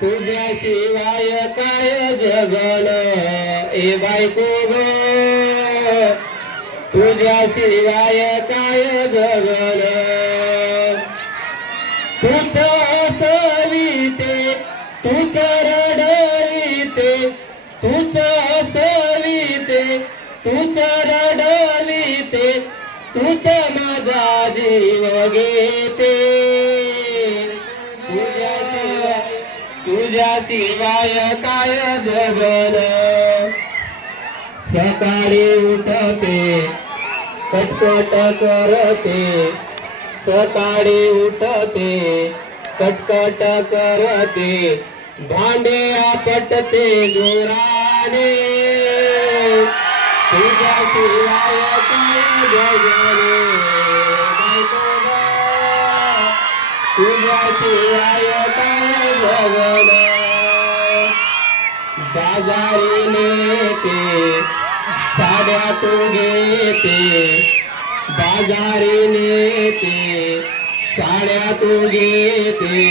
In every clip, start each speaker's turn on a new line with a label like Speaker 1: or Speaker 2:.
Speaker 1: तुझ्याशिवाय काय जगल ए बायको ग तुझ्याशिवाय काय जगल तुझ सविते तुझ रडविते तुझ सविते तुझ ते तुझ माझा जीव गे शिवाय काय जगन सकाळी उठते कटकट करते. सकाळी उठते कटकट करते. भांडे आपटते जोराने. तुझ्याशिवाय काय जगणे तुझ्या शिवाय काय जगण बाजारी नेते साड्या तू घेते बाजारी नेते साड्या तू घेते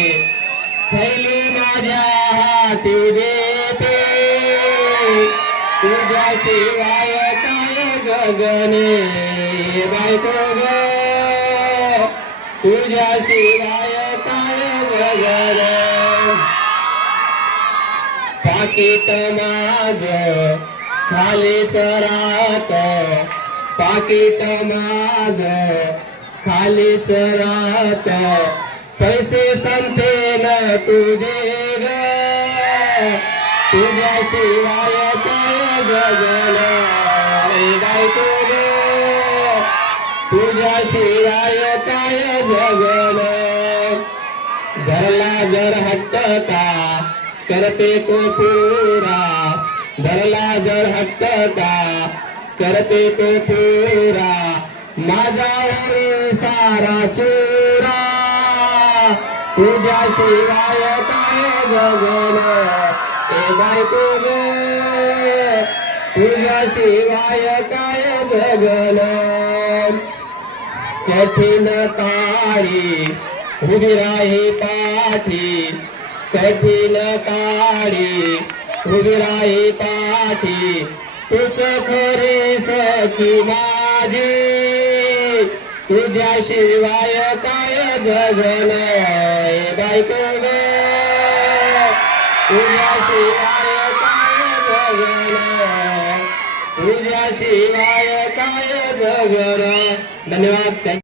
Speaker 1: थैली माझ्या हाती देते. तुझ्याशिवाय काय जगने बायको ग? तुझ्याशिवाय काय जगने पाकिट माझ खाली चरात पाकिट माझ खाली चरात पैसे संपे ना तुझे ग तुझ्या शिवाय जगन रे बायको ग तुझ्याशिवाय काय जगन धरला जर हट्ट का करते तो पुरा धरला जर हक्क का करते तो पुरा माझा सारा सारा तुझ्या शिवाय काय जगन? ए बायको तुझ्या शिवाय काय जगन? कठीण तारी उभी राही पाठी. कठीण काळी उभी पाठी तुझ खरी सखी माझी. तुझ्याशिवाय काय जगन बायको ग. तुझ्याशिवाय काय जगन तुझ्याशिवाय काय जगन धन्यवाद